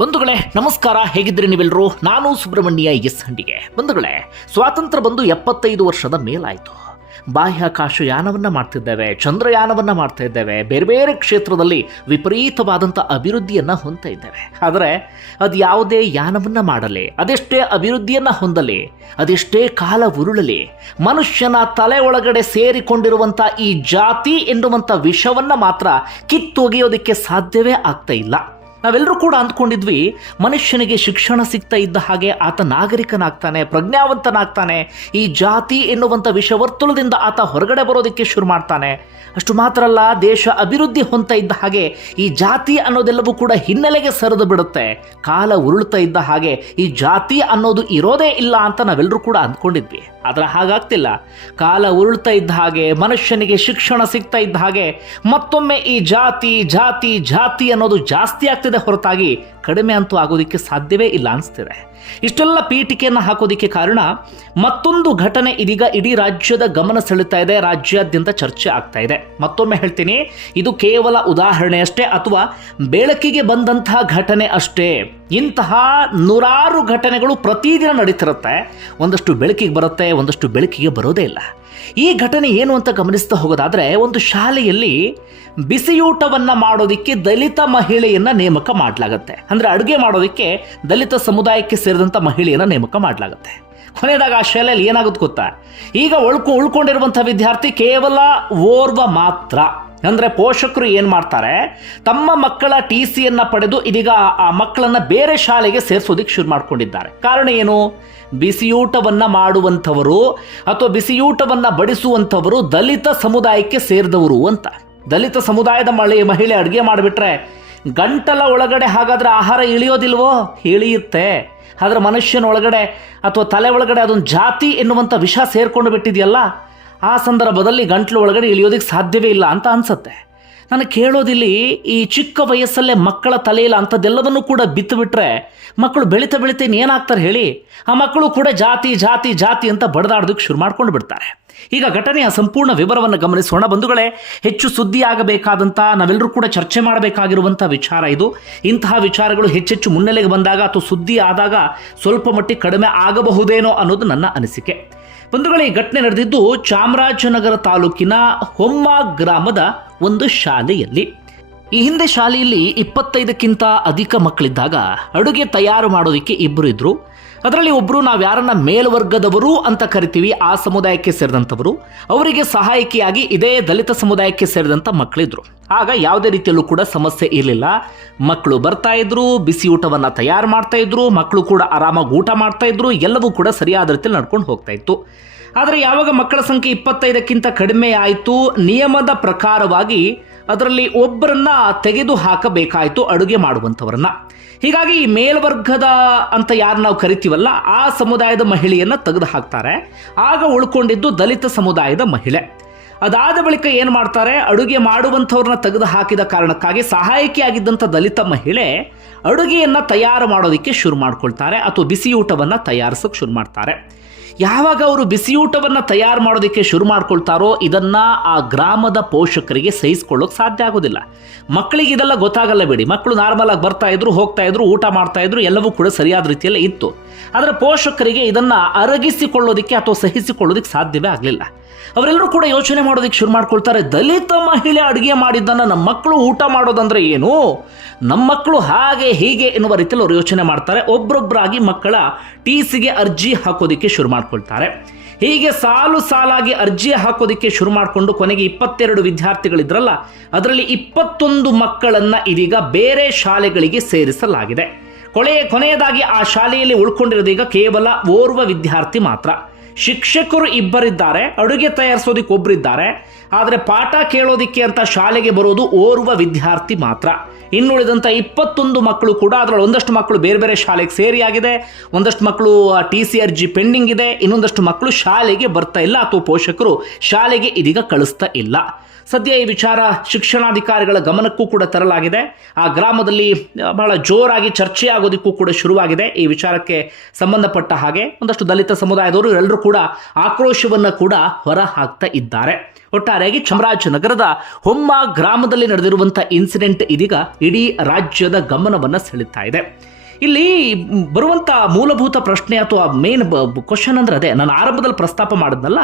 ಬಂಧುಗಳೇ, ನಮಸ್ಕಾರ. ಹೇಗಿದ್ರಿ ನೀವೆಲ್ಲರೂ ನಾನು ಸುಬ್ರಹ್ಮಣ್ಯ ಎಸ್ ಹಂಡಿಗೆ. ಬಂಧುಗಳೇ, ಸ್ವಾತಂತ್ರ್ಯ ಬಂದು ಎಪ್ಪತ್ತೈದು ವರ್ಷದ ಮೇಲಾಯಿತು. ಬಾಹ್ಯಾಕಾಶ ಯಾನವನ್ನು ಮಾಡ್ತಿದ್ದೇವೆ, ಚಂದ್ರಯಾನವನ್ನು ಮಾಡ್ತಾ ಇದ್ದೇವೆ ಬೇರೆ ಬೇರೆ ಕ್ಷೇತ್ರದಲ್ಲಿ ವಿಪರೀತವಾದಂಥ ಅಭಿವೃದ್ಧಿಯನ್ನು ಹೊಂದ್ತಾ ಇದ್ದೇವೆ. ಆದರೆ, ಅದು ಯಾವುದೇ ಯಾನವನ್ನು ಮಾಡಲಿ, ಅದೆಷ್ಟೇ ಅಭಿವೃದ್ಧಿಯನ್ನು ಹೊಂದಲಿ, ಅದೆಷ್ಟೇ ಕಾಲ ಉರುಳಲಿ, ಮನುಷ್ಯನ ತಲೆ ಒಳಗಡೆ ಸೇರಿಕೊಂಡಿರುವಂಥ ಈ ಜಾತಿ ಎನ್ನುವಂಥ ವಿಷವನ್ನು ಮಾತ್ರ ಕಿತ್ತೊಗೆಯೋದಕ್ಕೆ ಸಾಧ್ಯವೇ ಆಗ್ತಾ ಇಲ್ಲ. ನಾವೆಲ್ಲರೂ ಕೂಡ ಅಂದ್ಕೊಂಡಿದ್ವಿ, ಮನುಷ್ಯನಿಗೆ ಶಿಕ್ಷಣ ಸಿಗ್ತಾ ಇದ್ದ ಹಾಗೆ ಆತ ನಾಗರಿಕನಾಗ್ತಾನೆ, ಪ್ರಜ್ಞಾವಂತನಾಗ್ತಾನೆ, ಈ ಜಾತಿ ಎನ್ನುವಂಥ ವಿಷವರ್ತುಲದಿಂದ ಆತ ಹೊರಗಡೆ ಬರೋದಕ್ಕೆ ಶುರು ಮಾಡ್ತಾನೆ. ಅಷ್ಟು ಮಾತ್ರ ಅಲ್ಲ, ದೇಶ ಅಭಿವೃದ್ಧಿ ಹೊಂತ ಇದ್ದ ಹಾಗೆ ಈ ಜಾತಿ ಅನ್ನೋದೆಲ್ಲವೂ ಕೂಡ ಹಿನ್ನೆಲೆಗೆ ಸರಿದು ಬಿಡುತ್ತೆ. ಕಾಲ ಉರುಳ್ತಾ ಇದ್ದ ಹಾಗೆ ಈ ಜಾತಿ ಅನ್ನೋದು ಇರೋದೇ ಇಲ್ಲ ಅಂತ ನಾವೆಲ್ಲರೂ ಕೂಡ ಅಂದ್ಕೊಂಡಿದ್ವಿ. ಆದರೆ ಹಾಗಾಗ್ತಿಲ್ಲ. ಕಾಲ ಉರುಳ್ತಾ ಇದ್ದ ಹಾಗೆ, ಮನುಷ್ಯನಿಗೆ ಶಿಕ್ಷಣ ಸಿಗ್ತಾ ಇದ್ದ ಹಾಗೆ ಮತ್ತೊಮ್ಮೆ ಈ ಜಾತಿ ಜಾತಿ ಜಾತಿ ಅನ್ನೋದು ಜಾಸ್ತಿ ಆಗ್ತಿದೆ ಹೊರತಾಗಿ ಕಡಿಮೆ ಅಂತೂ ಆಗೋದಕ್ಕೆ ಸಾಧ್ಯವೇ ಇಲ್ಲ ಅನಿಸ್ತಿದೆ. ಇಷ್ಟೆಲ್ಲ ಪೀಠಿಕೆಯನ್ನು ಹಾಕೋದಕ್ಕೆ ಕಾರಣ ಮತ್ತೊಂದು ಘಟನೆ ಇದೀಗ ಇಡೀ ರಾಜ್ಯದ ಗಮನ ಸೆಳೆತಾ ಇದೆ, ರಾಜ್ಯಾದ್ಯಂತ ಚರ್ಚೆ ಆಗ್ತಾ ಇದೆ. ಮತ್ತೊಮ್ಮೆ ಹೇಳ್ತೀನಿ, ಇದು ಕೇವಲ ಉದಾಹರಣೆ ಅಷ್ಟೇ ಅಥವಾ ಬೆಳಕಿಗೆ ಬಂದಂತಹ ಘಟನೆ ಅಷ್ಟೇ. ಇಂತಹ ನೂರಾರು ಘಟನೆಗಳು ಪ್ರತಿದಿನ ನಡೀತಿರುತ್ತೆ. ಒಂದಷ್ಟು ಬೆಳಕಿಗೆ ಬರುತ್ತೆ, ಒಂದಷ್ಟು ಬೆಳಕಿಗೆ ಬರೋದೇ ಇಲ್ಲ. ಈ ಘಟನೆ ಏನು ಅಂತ ಗಮನಿಸ್ತಾ ಹೋಗೋದಾದ್ರೆ, ಒಂದು ಶಾಲೆಯಲ್ಲಿ ಬಿಸಿಯೂಟವನ್ನು ಮಾಡೋದಕ್ಕೆ ದಲಿತ ಮಹಿಳೆಯನ್ನ ನೇಮಕ ಮಾಡಲಾಗತ್ತೆ. ಅಂದ್ರೆ ಅಡುಗೆ ಮಾಡೋದಕ್ಕೆ ದಲಿತ ಸಮುದಾಯಕ್ಕೆ ಸೇರಿದಂಥ ಮಹಿಳೆಯನ್ನ ನೇಮಕ ಮಾಡಲಾಗತ್ತೆ. ಕೊನೆಯದಾಗ ಆ ಶಾಲೆಯಲ್ಲಿ ಏನಾಗುತ್ತೆ ಗೊತ್ತಾ? ಈಗ ಉಳ್ಕೊ, ಉಳ್ಕೊಂಡಿರುವಂಥ ವಿದ್ಯಾರ್ಥಿ ಕೇವಲ ಓರ್ವ ಮಾತ್ರ. ಅಂದ್ರೆ ಪೋಷಕರು ಏನು ಮಾಡ್ತಾರೆ? ತಮ್ಮ ಮಕ್ಕಳ ಟಿ ಸಿಯನ್ನು ಪಡೆದು ಇದೀಗ ಆ ಮಕ್ಕಳನ್ನ ಬೇರೆ ಶಾಲೆಗೆ ಸೇರಿಸೋದಕ್ಕೆ ಶುರು ಮಾಡ್ಕೊಂಡಿದ್ದಾರೆ. ಕಾರಣ ಏನು? ಬಿಸಿಯೂಟವನ್ನ ಮಾಡುವಂಥವರು ಅಥವಾ ಬಿಸಿಯೂಟವನ್ನು ಬಡಿಸುವಂಥವರು ದಲಿತ ಸಮುದಾಯಕ್ಕೆ ಸೇರಿದವರು ಅಂತ. ದಲಿತ ಸಮುದಾಯದ ಮಳೆ, ಮಹಿಳೆ ಅಡುಗೆ ಮಾಡಿಬಿಟ್ರೆ ಗಂಟಲ ಒಳಗಡೆ ಹಾಗಾದ್ರೆ ಆಹಾರ ಇಳಿಯೋದಿಲ್ವೋ? ಇಳಿಯುತ್ತೆ. ಆದರೆ ಮನುಷ್ಯನ ಒಳಗಡೆ ಅಥವಾ ತಲೆ ಒಳಗಡೆ ಅದೊಂದು ಜಾತಿ ಎನ್ನುವಂಥ ವಿಷ ಸೇರಿಕೊಂಡು ಬಿಟ್ಟಿದೆಯಲ್ಲ, ಆ ಸಂದರ್ಭದಲ್ಲಿ ಗಂಟ್ಲು ಒಳಗಡೆ ಇಳಿಯೋದಕ್ಕೆ ಸಾಧ್ಯವೇ ಇಲ್ಲ ಅಂತ ಅನ್ಸುತ್ತೆ. ನನಗೆ ಕೇಳೋದಿಲ್ಲಿ ಈ ಚಿಕ್ಕ ವಯಸ್ಸಲ್ಲೇ ಮಕ್ಕಳ ತಲೆಯಲ್ಲಿ ಅಂಥದ್ದೆಲ್ಲವನ್ನು ಕೂಡ ಬಿತ್ತು ಬಿಟ್ಟರೆ ಮಕ್ಕಳು ಬೆಳೀತಾ ಬೆಳೀತಾ ಏನಾಗ್ತಾರೆ ಹೇಳಿ? ಆ ಮಕ್ಕಳು ಕೂಡ ಜಾತಿ ಜಾತಿ ಜಾತಿ ಅಂತ ಬಡದಾಡೋದಕ್ಕೆ ಶುರು ಮಾಡ್ಕೊಂಡು ಬಿಡ್ತಾರೆ. ಈಗ ಘಟನೆಯ ಸಂಪೂರ್ಣ ವಿವರವನ್ನು ಗಮನಿಸೋಣ. ಬಂಧುಗಳೇ, ಹೆಚ್ಚು ಸುದ್ದಿಯಾಗಬೇಕಾದಂಥ, ನಾವೆಲ್ಲರೂ ಕೂಡ ಚರ್ಚೆ ಮಾಡಬೇಕಾಗಿರುವಂಥ ವಿಚಾರ ಇದು. ಇಂತಹ ವಿಚಾರಗಳು ಹೆಚ್ಚೆಚ್ಚು ಮುನ್ನೆಲೆಗೆ ಬಂದಾಗ ಅಥವಾ ಸುದ್ದಿ ಆದಾಗ ಸ್ವಲ್ಪ ಮಟ್ಟಿಗೆ ಕಡಿಮೆ ಆಗಬಹುದೇನೋ ಅನ್ನೋದು ನನ್ನ ಅನಿಸಿಕೆ. ಬಂಧುಗಳೇ, ಈ ಘಟನೆ ನಡೆದಿದ್ದು ಚಾಮರಾಜನಗರ ತಾಲೂಕಿನ ಹೊಮ್ಮ ಗ್ರಾಮದ ಒಂದು ಶಾಲೆಯಲ್ಲಿ. ಈ ಹಿಂದೆ ಶಾಲೆಯಲ್ಲಿ ಇಪ್ಪತ್ತೈದಕ್ಕಿಂತ ಅಧಿಕ ಮಕ್ಕಳಿದ್ದಾಗ ಅಡುಗೆ ತಯಾರು ಮಾಡೋದಕ್ಕೆ ಇಬ್ಬರು ಇದ್ರು. ಅದರಲ್ಲಿ ಒಬ್ಬರು ನಾವು ಯಾರನ್ನ ಮೇಲ್ವರ್ಗದವರು ಅಂತ ಕರಿತೀವಿ, ಆ ಸಮುದಾಯಕ್ಕೆ ಸೇರಿದಂಥವರು. ಅವರಿಗೆ ಸಹಾಯಕಿಯಾಗಿ ಇದೇ ದಲಿತ ಸಮುದಾಯಕ್ಕೆ ಸೇರಿದಂಥ ಮಕ್ಕಳಿದ್ರು ಆಗ ಯಾವುದೇ ರೀತಿಯಲ್ಲೂ ಕೂಡ ಸಮಸ್ಯೆ ಇರಲಿಲ್ಲ. ಮಕ್ಕಳು ಬರ್ತಾ ಇದ್ರು, ಬಿಸಿ ಊಟವನ್ನು ತಯಾರು ಮಾಡ್ತಾ ಇದ್ರು ಮಕ್ಕಳು ಕೂಡ ಆರಾಮಾಗಿ ಊಟ ಮಾಡ್ತಾ ಇದ್ರು, ಎಲ್ಲವೂ ಕೂಡ ಸರಿಯಾದ ರೀತಿಯಲ್ಲಿ ನಡ್ಕೊಂಡು ಹೋಗ್ತಾ ಇತ್ತು. ಆದರೆ ಯಾವಾಗ ಮಕ್ಕಳ ಸಂಖ್ಯೆ ಇಪ್ಪತ್ತೈದಕ್ಕಿಂತ ಕಡಿಮೆ ಆಯಿತು, ನಿಯಮದ ಪ್ರಕಾರವಾಗಿ ಅದರಲ್ಲಿ ಒಬ್ಬರನ್ನ ತೆಗೆದು ಹಾಕಬೇಕಾಯಿತು ಅಡುಗೆ ಮಾಡುವಂಥವರನ್ನ. ಹೀಗಾಗಿ ಈ ಮೇಲ್ವರ್ಗದ ಅಂತ ಯಾರು ನಾವು ಕರಿತೀವಲ್ಲ, ಆ ಸಮುದಾಯದ ಮಹಿಳೆಯನ್ನ ತೆಗೆದು ಹಾಕ್ತಾರೆ ಆಗ ಉಳ್ಕೊಂಡಿದ್ದು ದಲಿತ ಸಮುದಾಯದ ಮಹಿಳೆ. ಅದಾದ ಬಳಿಕ ಏನು ಮಾಡ್ತಾರೆ, ಅಡುಗೆ ಮಾಡುವಂಥವ್ರನ್ನ ತೆಗೆದು ಹಾಕಿದ ಕಾರಣಕ್ಕಾಗಿ ಸಹಾಯಕಿಯಾಗಿದ್ದಂಥ ದಲಿತ ಮಹಿಳೆ ಅಡುಗೆಯನ್ನು ತಯಾರು ಮಾಡೋದಕ್ಕೆ ಶುರು ಮಾಡ್ಕೊಳ್ತಾರೆ, ಅಥವಾ ಬಿಸಿಯೂಟವನ್ನು ತಯಾರಿಸೋಕೆ ಶುರು ಮಾಡ್ತಾರೆ. ಯಾವಾಗ ಅವರು ಬಿಸಿಯೂಟವನ್ನು ತಯಾರು ಮಾಡೋದಕ್ಕೆ ಶುರು ಮಾಡ್ಕೊಳ್ತಾರೋ ಇದನ್ನು ಆ ಗ್ರಾಮದ ಪೋಷಕರಿಗೆ ಸಹಿಸ್ಕೊಳ್ಳೋಕೆ ಸಾಧ್ಯ ಆಗೋದಿಲ್ಲ. ಮಕ್ಕಳಿಗೆ ಇದೆಲ್ಲ ಗೊತ್ತಾಗಲ್ಲ ಬಿಡಿ. ಮಕ್ಕಳು ನಾರ್ಮಲ್ ಆಗಿ ಬರ್ತಾ ಇದ್ರು, ಹೋಗ್ತಾ ಇದ್ರು, ಊಟ ಮಾಡ್ತಾ ಇದ್ರು, ಎಲ್ಲವೂ ಕೂಡ ಸರಿಯಾದ ರೀತಿಯಲ್ಲೇ ಇತ್ತು. ಆದರೆ ಪೋಷಕರಿಗೆ ಇದನ್ನು ಅರಗಿಸಿಕೊಳ್ಳೋದಕ್ಕೆ ಅಥವಾ ಸಹಿಸಿಕೊಳ್ಳೋದಕ್ಕೆ ಸಾಧ್ಯವೇ ಆಗಲಿಲ್ಲ. ಅವರೆಲ್ಲರೂ ಕೂಡ ಯೋಚನೆ ಮಾಡೋದಕ್ಕೆ ಶುರು ಮಾಡ್ಕೊಳ್ತಾರೆ. ದಲಿತ ಮಹಿಳೆ ಅಡುಗೆ ಮಾಡಿದ್ದನ್ನು ನಮ್ಮ ಮಕ್ಕಳು ಊಟ ಮಾಡೋದಂದ್ರೆ ಏನು? ನಮ್ಮ ಮಕ್ಕಳು ಹಾಗೆ ಹೀಗೆ ಎನ್ನುವ ರೀತಿಯಲ್ಲಿ ಅವರು ಯೋಚನೆ ಮಾಡ್ತಾರೆ. ಒಬ್ಬರೊಬ್ಬರಾಗಿ ಮಕ್ಕಳ ಟಿ ಸಿಗೆ ಅರ್ಜಿ ಹಾಕೋದಕ್ಕೆ ಶುರು ಮಾಡ್ಕೊಳ್ತಾರೆ. ಹೀಗೆ ಸಾಲು ಸಾಲಾಗಿ ಅರ್ಜಿ ಹಾಕೋದಕ್ಕೆ ಶುರು ಮಾಡಿಕೊಂಡು ಕೊನೆಗೆ ಇಪ್ಪತ್ತೆರಡು ವಿದ್ಯಾರ್ಥಿಗಳಿದ್ರಲ್ಲ, ಅದರಲ್ಲಿ ಇಪ್ಪತ್ತೊಂದು ಮಕ್ಕಳನ್ನು ಇದೀಗ ಬೇರೆ ಶಾಲೆಗಳಿಗೆ ಸೇರಿಸಲಾಗಿದೆ. ಕೊನೆಯ ಕೊನೆಯದಾಗಿ ಆ ಶಾಲೆಯಲ್ಲಿ ಉಳ್ಕೊಂಡಿರೋದು ಈಗ ಕೇವಲ ಓರ್ವ ವಿದ್ಯಾರ್ಥಿ ಮಾತ್ರ. ಶಿಕ್ಷಕರು ಇಬ್ಬರಿದ್ದಾರೆ, ಅಡುಗೆ ತಯಾರಿಸೋದಿಕ್ಕೆ ಒಬ್ಬರಿದ್ದಾರೆ ಆದರೆ ಪಾಠ ಕೇಳೋದಿಕ್ಕೆ ಅಂತ ಶಾಲೆಗೆ ಬರೋದು ಓರ್ವ ವಿದ್ಯಾರ್ಥಿ ಮಾತ್ರ. ಇನ್ನುಳಿದಂಥ ಇಪ್ಪತ್ತೊಂದು ಮಕ್ಕಳು ಕೂಡ ಅದರಲ್ಲಿ ಒಂದಷ್ಟು ಮಕ್ಕಳು ಬೇರೆ ಬೇರೆ ಶಾಲೆಗೆ ಸೇರಿಯಾಗಿದೆ, ಒಂದಷ್ಟು ಮಕ್ಕಳು ಟಿ ಸಿ ಅರ್ಜಿ ಪೆಂಡಿಂಗ್ ಇದೆ, ಇನ್ನೊಂದಷ್ಟು ಮಕ್ಕಳು ಶಾಲೆಗೆ ಬರ್ತಾ ಇಲ್ಲ, ಅಥವಾ ಪೋಷಕರು ಶಾಲೆಗೆ ಇದೀಗ ಕಳಿಸ್ತಾ ಇಲ್ಲ. ಸದ್ಯ ಈ ವಿಚಾರ ಶಿಕ್ಷಣಾಧಿಕಾರಿಗಳ ಗಮನಕ್ಕೂ ಕೂಡ ತರಲಾಗಿದೆ. ಆ ಗ್ರಾಮದಲ್ಲಿ ಬಹಳ ಜೋರಾಗಿ ಚರ್ಚೆ ಆಗೋದಕ್ಕೂ ಕೂಡ ಶುರುವಾಗಿದೆ ಈ ವಿಚಾರಕ್ಕೆ ಸಂಬಂಧಪಟ್ಟ ಹಾಗೆ. ಒಂದಷ್ಟು ದಲಿತ ಸಮುದಾಯದವರು ಎಲ್ಲರೂ ಕೂಡ ಆಕ್ರೋಶವನ್ನು ಕೂಡ ಹೊರ ಹಾಕ್ತಾ ಇದ್ದಾರೆ. ಒಟ್ಟಾರೆಯಾಗಿ ಚಾಮರಾಜನಗರದ ಹೊಮ್ಮ ಗ್ರಾಮದಲ್ಲಿ ನಡೆದಿರುವಂಥ ಇನ್ಸಿಡೆಂಟ್ ಇದೀಗ ಇಡೀ ರಾಜ್ಯದ ಗಮನವನ್ನು ಸೆಳೀತಾ ಇದೆ. ಇಲ್ಲಿ ಬರುವಂಥ ಮೂಲಭೂತ ಪ್ರಶ್ನೆ ಅಥವಾ ಮೇನ್ ಕ್ವಶನ್ ಅಂದ್ರೆ ಅದೇ. ನಾನು ಆರಂಭದಲ್ಲಿ ಪ್ರಸ್ತಾಪ ಮಾಡಿದ್ನಲ್ಲ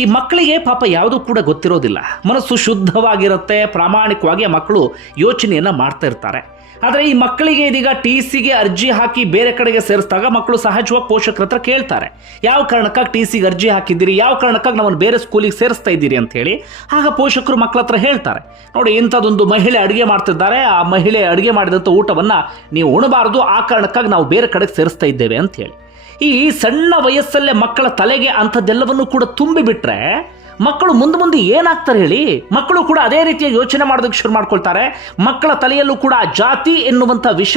ಈ ಮಕ್ಕಳಿಗೆ ಪಾಪ ಯಾವುದೂ ಕೂಡ ಗೊತ್ತಿರೋದಿಲ್ಲ. ಮನಸ್ಸು ಶುದ್ಧವಾಗಿರುತ್ತೆ, ಪ್ರಾಮಾಣಿಕವಾಗಿ ಮಕ್ಕಳು ಯೋಚನೆಯನ್ನು ಮಾಡ್ತಾ ಇರ್ತಾರೆ. ಆದರೆ ಈ ಮಕ್ಕಳಿಗೆ ಇದೀಗ ಟಿ ಸಿಗೆ ಅರ್ಜಿ ಹಾಕಿ ಬೇರೆ ಕಡೆಗೆ ಸೇರಿಸಿದಾಗ ಮಕ್ಕಳು ಸಹಜವಾಗಿ ಪೋಷಕರ ಹತ್ರ ಕೇಳ್ತಾರೆ. ಯಾವ ಕಾರಣಕ್ಕಾಗಿ ಟಿ ಸಿಗೆ ಅರ್ಜಿ ಹಾಕಿದ್ದೀರಿ? ಯಾವ ಕಾರಣಕ್ಕಾಗಿ ನಮ್ಮನ್ನು ಬೇರೆ ಸ್ಕೂಲಿಗೆ ಸೇರಿಸ್ತಾ ಇದ್ದೀರಿ ಅಂತ ಹೇಳಿ ಆಗ ಪೋಷಕರು ಮಕ್ಕಳ ಹತ್ರ ಹೇಳ್ತಾರೆ. ನೋಡಿ, ಇಂಥದ್ದೊಂದು ಮಹಿಳೆ ಅಡುಗೆ ಮಾಡ್ತಿದ್ದಾರೆ. ಆ ಮಹಿಳೆ ಅಡುಗೆ ಮಾಡಿದಂಥ ಊಟವನ್ನು ನೀವು ಉಣಬಾರದು. ಆ ಕಾರಣಕ್ಕಾಗಿ ನಾವು ಬೇರೆ ಕಡೆಗೆ ಸೇರಿಸ್ತಾ ಇದ್ದೇವೆ ಅಂತ ಹೇಳಿ. ಈ ಸಣ್ಣ ವಯಸ್ಸಲ್ಲೇ ಮಕ್ಕಳ ತಲೆಗೆ ಅಂಥದ್ದೆಲ್ಲವನ್ನು ಕೂಡ ತುಂಬಿಬಿಟ್ರೆ ಮಕ್ಕಳು ಮುಂದೆ ಮುಂದೆ ಏನಾಗ್ತಾರೆ ಹೇಳಿ? ಮಕ್ಕಳು ಕೂಡ ಅದೇ ರೀತಿಯ ಯೋಚನೆ ಮಾಡೋದಕ್ಕೆ ಶುರು ಮಾಡ್ಕೊಳ್ತಾರೆ. ಮಕ್ಕಳ ತಲೆಯಲ್ಲೂ ಕೂಡ ಆ ಜಾತಿ ಎನ್ನುವಂಥ ವಿಷ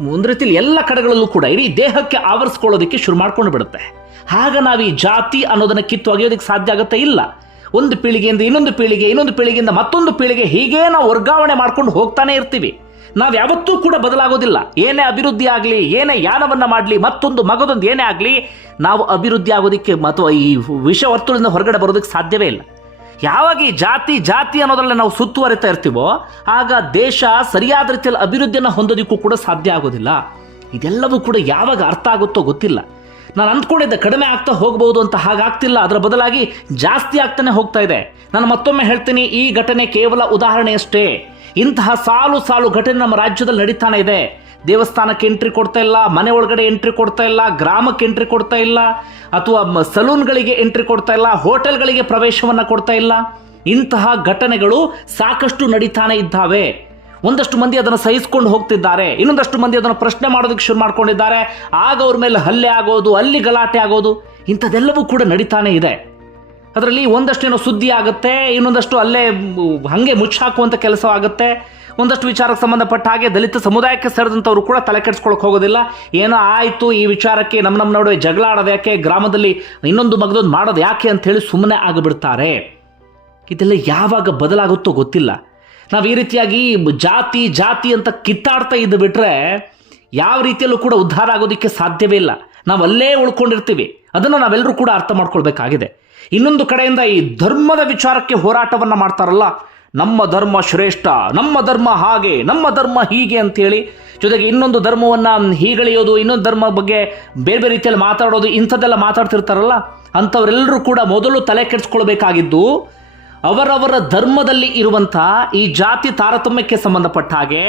ಒಂದು ರೀತಿಯಲ್ಲಿ ಎಲ್ಲ ಕಡೆಗಳಲ್ಲೂ ಕೂಡ ಇಡೀ ದೇಹಕ್ಕೆ ಆವರಿಸ್ಕೊಳ್ಳೋದಕ್ಕೆ ಶುರು ಮಾಡ್ಕೊಂಡು ಬಿಡುತ್ತೆ. ಆಗ ನಾವು ಈ ಜಾತಿ ಅನ್ನೋದನ್ನು ಕಿತ್ತು ಒಗೆಯೋದಕ್ಕೆ ಸಾಧ್ಯ ಆಗುತ್ತೆ ಇಲ್ಲ. ಒಂದು ಪೀಳಿಗೆಯಿಂದ ಇನ್ನೊಂದು ಪೀಳಿಗೆ, ಇನ್ನೊಂದು ಪೀಳಿಗೆಯಿಂದ ಮತ್ತೊಂದು ಪೀಳಿಗೆ ಹೀಗೇ ನಾವು ವರ್ಗಾವಣೆ ಮಾಡ್ಕೊಂಡು ಹೋಗ್ತಾನೆ ಇರ್ತೀವಿ. ನಾವು ಯಾವತ್ತೂ ಕೂಡ ಬದಲಾಗೋದಿಲ್ಲ. ಏನೇ ಅಭಿವೃದ್ಧಿ ಆಗಲಿ, ಏನೇ ಯಾನವನ್ನ ಮಾಡಲಿ, ಮತ್ತೊಂದು ಮಗದೊಂದು ಏನೇ ಆಗಲಿ, ನಾವು ಅಭಿವೃದ್ಧಿ ಆಗೋದಕ್ಕೆ ಅಥವಾ ಈ ವಿಷ ವರ್ತುಳಿಂದ ಹೊರಗಡೆ ಬರೋದಕ್ಕೆ ಸಾಧ್ಯವೇ ಇಲ್ಲ. ಯಾವಾಗ ಈ ಜಾತಿ ಜಾತಿ ಅನ್ನೋದ್ರಲ್ಲಿ ನಾವು ಸುತ್ತುವರಿತಾ ಇರ್ತೀವೋ, ಆಗ ದೇಶ ಸರಿಯಾದ ರೀತಿಯಲ್ಲಿ ಅಭಿವೃದ್ಧಿಯನ್ನು ಹೊಂದೋದಕ್ಕೂ ಕೂಡ ಸಾಧ್ಯ ಆಗೋದಿಲ್ಲ. ಇದೆಲ್ಲವೂ ಕೂಡ ಯಾವಾಗ ಅರ್ಥ ಆಗುತ್ತೋ ಗೊತ್ತಿಲ್ಲ. ನಾನು ಅಂದ್ಕೊಂಡಿದ್ದೆ, ಕಡಿಮೆ ಆಗ್ತಾ ಹೋಗ್ಬೋದು ಅಂತ ಹಾಗಾಗ್ತಿಲ್ಲ ಅದರ ಬದಲಾಗಿ ಜಾಸ್ತಿ ಆಗ್ತಾನೆ ಹೋಗ್ತಾ ಇದೆ. ನಾನು ಮತ್ತೊಮ್ಮೆ ಹೇಳ್ತೀನಿ, ಈ ಘಟನೆ ಕೇವಲ ಉದಾಹರಣೆ ಅಷ್ಟೇ ಇಂತಹ ಸಾಲು ಸಾಲು ಘಟನೆ ನಮ್ಮ ರಾಜ್ಯದಲ್ಲಿ ನಡೀತಾನೆ ಇದೆ. ದೇವಸ್ಥಾನಕ್ಕೆ ಎಂಟ್ರಿ ಕೊಡ್ತಾ ಇಲ್ಲ, ಮನೆ ಒಳಗಡೆ ಎಂಟ್ರಿ ಕೊಡ್ತಾ ಇಲ್ಲ, ಗ್ರಾಮಕ್ಕೆ ಎಂಟ್ರಿ ಕೊಡ್ತಾ ಇಲ್ಲ, ಅಥವಾ ಸಲೂನ್ಗಳಿಗೆ ಎಂಟ್ರಿ ಕೊಡ್ತಾ ಇಲ್ಲ, ಹೋಟೆಲ್ಗಳಿಗೆ ಪ್ರವೇಶವನ್ನು ಕೊಡ್ತಾ ಇಲ್ಲ. ಇಂತಹ ಘಟನೆಗಳು ಸಾಕಷ್ಟು ನಡೀತಾನೆ ಇದ್ದಾವೆ. ಒಂದಷ್ಟು ಮಂದಿ ಅದನ್ನು ಸಹಿಸ್ಕೊಂಡು ಹೋಗ್ತಿದ್ದಾರೆ. ಇನ್ನೊಂದಷ್ಟು ಮಂದಿ ಅದನ್ನು ಪ್ರಶ್ನೆ ಮಾಡೋದಕ್ಕೆ ಶುರು ಮಾಡ್ಕೊಂಡಿದ್ದಾರೆ. ಆಗ ಅವ್ರ ಮೇಲೆ ಹಲ್ಲೆ ಆಗೋದು, ಅಲ್ಲಿ ಗಲಾಟೆ ಆಗೋದು, ಇಂಥದ್ದೆಲ್ಲವೂ ಕೂಡ ನಡೀತಾನೆ ಇದೆ. ಅದರಲ್ಲಿ ಒಂದಷ್ಟು ಏನೋ ಸುದ್ದಿ ಆಗುತ್ತೆ, ಇನ್ನೊಂದಷ್ಟು ಅಲ್ಲೇ ಹಾಗೆ ಮುಚ್ಚಾಕುವಂಥ ಕೆಲಸ ಆಗುತ್ತೆ. ಒಂದಷ್ಟು ವಿಚಾರಕ್ಕೆ ಸಂಬಂಧಪಟ್ಟ ಹಾಗೆ ದಲಿತ ಸಮುದಾಯಕ್ಕೆ ಸೇರಿದಂಥವ್ರು ಕೂಡ ತಲೆ ಕೆಡಿಸ್ಕೊಳಕ್ಕೆ ಹೋಗೋದಿಲ್ಲ. ಏನೋ ಆಯಿತು ಈ ವಿಚಾರಕ್ಕೆ ನಮ್ಮ ನಮ್ಮ ನಡುವೆ ಜಗಳ ಆಡೋದು ಯಾಕೆ, ಗ್ರಾಮದಲ್ಲಿ ಇನ್ನೊಂದು ಮಗದೊಂದು ಮಾಡೋದು ಯಾಕೆ ಅಂತ ಹೇಳಿ ಸುಮ್ಮನೆ ಆಗಿಬಿಡ್ತಾರೆ. ಇದೆಲ್ಲ ಯಾವಾಗ ಬದಲಾಗುತ್ತೋ ಗೊತ್ತಿಲ್ಲ. ನಾವು ಈ ರೀತಿಯಾಗಿ ಜಾತಿ ಜಾತಿ ಅಂತ ಕಿತ್ತಾಡ್ತಾ ಇದ್ದು ಬಿಟ್ಟರೆ ಯಾವ ರೀತಿಯಲ್ಲೂ ಕೂಡ ಉದ್ಧಾರ ಆಗೋದಕ್ಕೆ ಸಾಧ್ಯವೇ ಇಲ್ಲ. ನಾವು ಅಲ್ಲೇ ಉಳ್ಕೊಂಡಿರ್ತೀವಿ. ಅದನ್ನು ನಾವೆಲ್ಲರೂ ಕೂಡ ಅರ್ಥ ಮಾಡ್ಕೊಳ್ಬೇಕಾಗಿದೆ. ಇನ್ನೊಂದು ಕಡೆಯಿಂದ ಈ ಧರ್ಮದ ವಿಚಾರಕ್ಕೆ ಹೋರಾಟವನ್ನು ಮಾಡ್ತಾರಲ್ಲ, ನಮ್ಮ ಧರ್ಮ ಶ್ರೇಷ್ಠ, ನಮ್ಮ ಧರ್ಮ ಹಾಗೆ, ನಮ್ಮ ಧರ್ಮ ಹೀಗೆ ಅಂತೇಳಿ, ಜೊತೆಗೆ ಇನ್ನೊಂದು ಧರ್ಮವನ್ನು ಹೀಗಳೆಯೋದು, ಇನ್ನೊಂದು ಧರ್ಮ ಬಗ್ಗೆ ಬೇರೆ ಬೇರೆ ರೀತಿಯಲ್ಲಿ ಮಾತಾಡೋದು, ಇಂಥದ್ದೆಲ್ಲ ಮಾತಾಡ್ತಿರ್ತಾರಲ್ಲ, ಅಂಥವರೆಲ್ಲರೂ ಕೂಡ ಮೊದಲು ತಲೆ ಕೆಡಿಸ್ಕೊಳ್ಬೇಕಾಗಿದ್ದು ಅವರವರ ಧರ್ಮದಲ್ಲಿ ಇರುವಂತಹ ಈ ಜಾತಿ ತಾರತಮ್ಯಕ್ಕೆ ಸಂಬಂಧಪಟ್ಟ ಹಾಗೆ,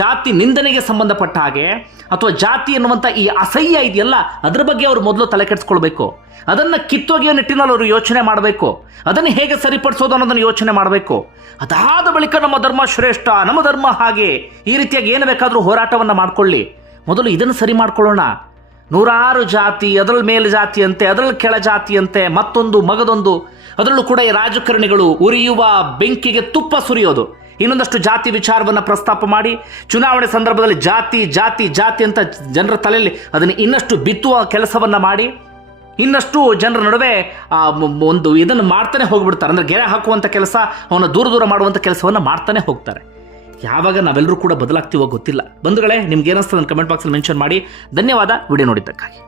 ಜಾತಿ ನಿಂದನೆಗೆ ಸಂಬಂಧಪಟ್ಟ ಹಾಗೆ, ಅಥವಾ ಜಾತಿ ಎನ್ನುವಂಥ ಈ ಅಸಹ್ಯ ಇದೆಯಲ್ಲ, ಅದರ ಬಗ್ಗೆ ಅವರು ಮೊದಲು ತಲೆ ಕೆಡಿಸ್ಕೊಳ್ಬೇಕು. ಅದನ್ನು ಕಿತ್ತೋಗಿಯ ನಿಟ್ಟಿನಲ್ಲಿ ಅವರು ಯೋಚನೆ ಮಾಡಬೇಕು. ಅದನ್ನು ಹೇಗೆ ಸರಿಪಡಿಸೋದು ಅನ್ನೋದನ್ನು ಯೋಚನೆ ಮಾಡಬೇಕು. ಅದಾದ ಬಳಿಕ ನಮ್ಮ ಧರ್ಮ ಶ್ರೇಷ್ಠ, ನಮ್ಮ ಧರ್ಮ ಹಾಗೆ ಈ ರೀತಿಯಾಗಿ ಏನು ಬೇಕಾದರೂ ಹೋರಾಟವನ್ನು ಮಾಡಿಕೊಳ್ಳಿ. ಮೊದಲು ಇದನ್ನು ಸರಿ ಮಾಡ್ಕೊಳ್ಳೋಣ. ನೂರಾರು ಜಾತಿ ಅದರಲ್ಲಿ ಮೇಲೆ ಜಾತಿಯಂತೆ ಅದರಲ್ಲಿ ಕೆಳ ಜಾತಿಯಂತೆ, ಮತ್ತೊಂದು ಮಗದೊಂದು ಅದರಲ್ಲೂ ಕೂಡ ಈ ರಾಜಕಾರಣಿಗಳು ಉರಿಯುವ ಬೆಂಕಿಗೆ ತುಪ್ಪ ಸುರಿಯೋದು. ಇನ್ನೊಂದಷ್ಟು ಜಾತಿ ವಿಚಾರವನ್ನು ಪ್ರಸ್ತಾಪ ಮಾಡಿ, ಚುನಾವಣೆ ಸಂದರ್ಭದಲ್ಲಿ ಜಾತಿ ಜಾತಿ ಜಾತಿ ಅಂತ ಜನರ ತಲೆಯಲ್ಲಿ ಅದನ್ನು ಇನ್ನಷ್ಟು ಬಿತ್ತುವ ಕೆಲಸವನ್ನು ಮಾಡಿ, ಇನ್ನಷ್ಟು ಜನರ ನಡುವೆ ಒಂದು ಇದನ್ನು ಮಾಡ್ತಾನೆ ಹೋಗ್ಬಿಡ್ತಾರೆ. ಅಂದರೆ ಗೆರೆ ಹಾಕುವಂಥ ಕೆಲಸ ಅವನ ದೂರ ದೂರ ಮಾಡುವಂಥ ಕೆಲಸವನ್ನು ಮಾಡ್ತಾನೆ ಹೋಗ್ತಾರೆ. ಯಾವಾಗ ನಾವೆಲ್ಲರೂ ಕೂಡ ಬದಲಾಗ್ತೀವೋ ಗೊತ್ತಿಲ್ಲ. ಬಂಧುಗಳೇ, ನಿಮ್ಗೆ ಏನಿಸ್ತದೆ ಕಮೆಂಟ್ ಬಾಕ್ಸಲ್ಲಿ ಮೆನ್ಷನ್ ಮಾಡಿ. ಧನ್ಯವಾದ, ವಿಡಿಯೋ ನೋಡಿದ್ದಕ್ಕಾಗಿ.